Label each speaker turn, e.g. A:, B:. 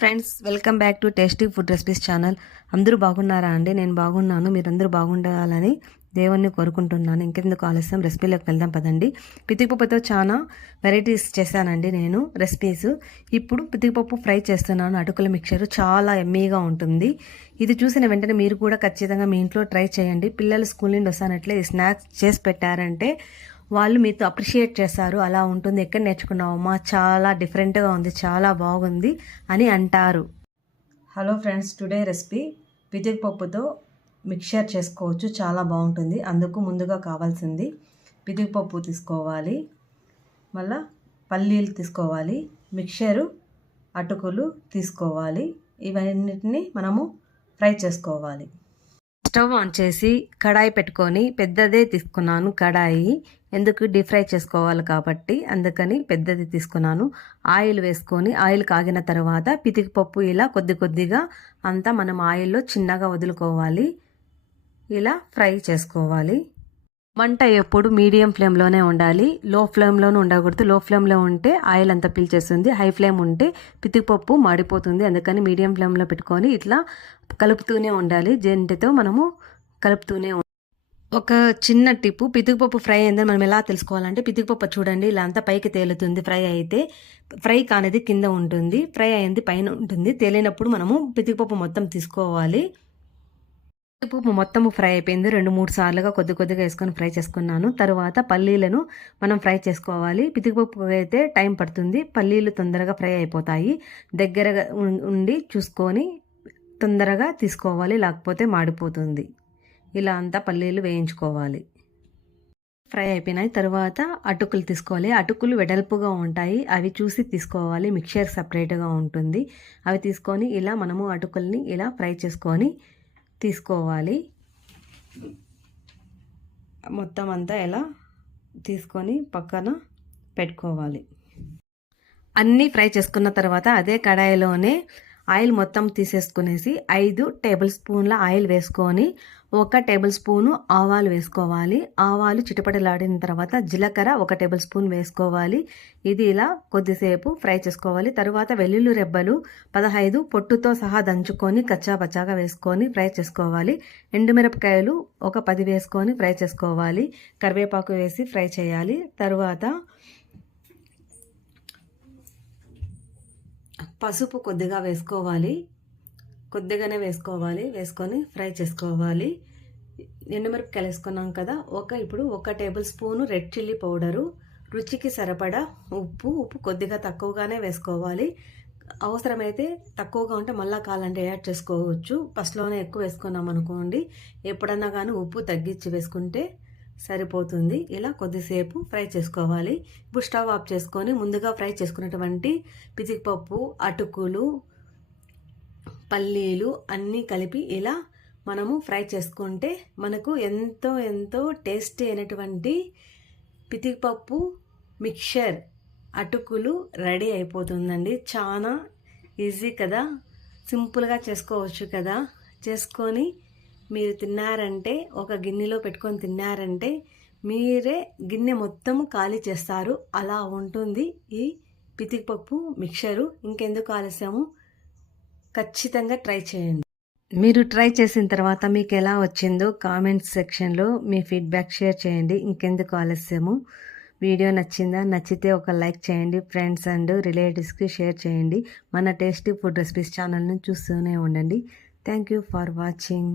A: Friends welcome back to tasty food recipes channel. అందరూ బాగున్నారా అండి? నేను బాగున్నాను. మీరందరూ బాగుండాలని దేవుణ్ణి కోరుకుంటున్నాను. ఇంకెందుకు ఆలస్యం? రెసిపీలోకి వెళ్దాం పదండి. పితికిపప్పుతో చాలా వెరైటీస్ చేశానండి నేను రెసిపీస్. ఇప్పుడు పితికిపప్పు ఫ్రై చేస్తున్నాను. అటుకుల మిక్చర్ చాలా ఎమ్మీగా ఉంటుంది. ఇది చూసిన వెంటనే మీరు కూడా ఖచ్చితంగా మీ ఇంట్లో ట్రై చేయండి. పిల్లలు స్కూల్ నుండి వస్తానట్లే ఈ స్నాక్స్ చేసి పెట్టారంటే వాళ్ళు మీతో అప్రిషియేట్ చేస్తారు అలా ఉంటుంది. ఎక్కడ నేర్చుకున్నావమ్మా? చాలా డిఫరెంట్గా ఉంది. చాలా బాగుంది అని అంటారు. హలో ఫ్రెండ్స్ టుడే రెసిపీ పితిక్ పప్పుతో మిక్చర్ చేసుకోవచ్చు. చాలా బాగుంటుంది. అందుకు ముందుగా కావాల్సింది పితిక్ పప్పు తీసుకోవాలి. మళ్ళా పల్లీలు తీసుకోవాలి. మిక్చరు అటుకులు తీసుకోవాలి. ఇవన్నిటిని మనము ఫ్రై చేసుకోవాలి. స్టవ్ ఆన్ చేసి కడాయి పెట్టుకొని పెద్దదే తీసుకున్నాను కడాయి. ఎందుకు? డీప్ ఫ్రై చేసుకోవాలి కాబట్టి. అందుకని పెద్దది తీసుకున్నాను. ఆయిల్ వేసుకొని ఆయిల్ కాగిన తర్వాత పితికిపప్పు ఇలా కొద్ది కొద్దిగా అంతా మనం ఆయిల్లో చిన్నగా వదులుకోవాలి. ఇలా ఫ్రై చేసుకోవాలి. వంట ఎప్పుడు మీడియం ఫ్లేమ్లోనే ఉండాలి. లో ఫ్లేమ్లోనే ఉండకూడదు. లో ఫ్లేమ్లో ఉంటే ఆయిల్ అంతా పీల్చేస్తుంది. హై ఫ్లేమ్ ఉంటే పితికిపప్పు మాడిపోతుంది. అందుకని మీడియం ఫ్లేమ్లో పెట్టుకొని ఇట్లా కలుపుతూనే ఉండాలి. జంటితో మనము కలుపుతూనే ఒక చిన్న టిప్పు పితికిపప్పు ఫ్రై అయిందని మనం ఎలా తెలుసుకోవాలంటే పితికిపప్పు చూడండి ఇలా అంతా పైకి తేలుతుంది ఫ్రై అయితే. ఫ్రై కానిది కింద ఉంటుంది. ఫ్రై అయింది పైన ఉంటుంది. తేలినప్పుడు మనము పితికిపప్పు మొత్తం తీసుకోవాలి. ఉప్పు మొత్తం ఫ్రై అయిపోయింది. రెండు మూడు సార్లుగా కొద్ది కొద్దిగా వేసుకొని ఫ్రై చేసుకున్నాను. తర్వాత పల్లీలను మనం ఫ్రై చేసుకోవాలి. పితికిపప్పు అయితే టైం పడుతుంది. పల్లీలు తొందరగా ఫ్రై అయిపోతాయి. దగ్గరగా ఉండి చూసుకొని తొందరగా తీసుకోవాలి. లేకపోతే మాడిపోతుంది. ఇలా అంతా పల్లీలు వేయించుకోవాలి. ఫ్రై అయిపోయినాయి. తర్వాత అటుకులు తీసుకోవాలి. అటుకులు వెడల్పుగా ఉంటాయి. అవి చూసి తీసుకోవాలి. మిక్చర్ సపరేట్గా ఉంటుంది. అవి తీసుకొని ఇలా మనము అటుకుల్ని ఇలా ఫ్రై చేసుకొని తీసుకోవాలి. మొత్తం అంతా ఎలా తీసుకొని పక్కన పెట్టుకోవాలి. అన్నీ ఫ్రై చేసుకున్న తర్వాత అదే కడాయిలోనే ఆయిల్ మొత్తం తీసేసుకునేసి ఐదు టేబుల్ స్పూన్ల ఆయిల్ వేసుకొని ఒక టేబుల్ స్పూను ఆవాలు వేసుకోవాలి. ఆవాలు చిటపటలాడిన తర్వాత జీలకర్ర ఒక టేబుల్ స్పూన్ వేసుకోవాలి. ఇది ఇలా కొద్దిసేపు ఫ్రై చేసుకోవాలి. తరువాత వెల్లుల్లి రెబ్బలు పదహైదు పొట్టుతో సహా దంచుకొని కచ్చాపచ్చాగా వేసుకొని ఫ్రై చేసుకోవాలి. ఎండుమిరపకాయలు ఒక పది వేసుకొని ఫ్రై చేసుకోవాలి. కరివేపాకు వేసి ఫ్రై చేయాలి. తరువాత పసుపు కొద్దిగా వేసుకోవాలి. కొద్దిగానే వేసుకోవాలి. వేసుకొని ఫ్రై చేసుకోవాలి. ఎండుమిరపకాయలు వేసుకున్నాం కదా ఒక ఇప్పుడు ఒక table spoon red chilli powder. రుచికి సరిపడా ఉప్పు ఉప్పు కొద్దిగా తక్కువగానే వేసుకోవాలి. అవసరమైతే తక్కువగా ఉంటే మళ్ళా కాలంటే యాడ్ చేసుకోవచ్చు. ఫస్ట్లోనే ఎక్కువ వేసుకున్నాం అనుకోండి ఎప్పుడన్నా కానీ ఉప్పు తగ్గించి వేసుకుంటే సరిపోతుంది. ఇలా కొద్దిసేపు ఫ్రై చేసుకోవాలి. ఇప్పుడు స్టవ్ ఆఫ్ చేసుకొని ముందుగా ఫ్రై చేసుకున్నటువంటి పితికిపప్పు అటుకులు పల్లీలు అన్నీ కలిపి ఇలా మనము ఫ్రై చేసుకుంటే మనకు ఎంతో ఎంతో టేస్టీ అయినటువంటి పితికిపప్పు మిక్చర్ అటుకులు రెడీ అయిపోతుందండి. చాలా ఈజీ కదా. సింపుల్గా చేసుకోవచ్చు కదా. చేసుకొని మీరు తిన్నారంటే ఒక గిన్నెలో పెట్టుకొని తిన్నారంటే మీరే గిన్నె మొత్తం ఖాళీ చేస్తారు. అలా ఉంటుంది ఈ పితికిపప్పు మిక్చరు. ఇంకెందుకు ఆలస్యము? ఖచ్చితంగా ట్రై చేయండి. మీరు ట్రై చేసిన తర్వాత మీకు ఎలా వచ్చిందో కామెంట్స్ సెక్షన్లో మీ ఫీడ్బ్యాక్ షేర్ చేయండి. ఇంకెందుకు ఆలస్యము? వీడియో నచ్చిందా? నచ్చితే ఒక లైక్ చేయండి. ఫ్రెండ్స్ అండ్ రిలేటివ్స్కి షేర్ చేయండి. మన టేస్టీ ఫుడ్ రెసిపీస్ ఛానల్ని చూస్తూనే ఉండండి. Thank you for watching.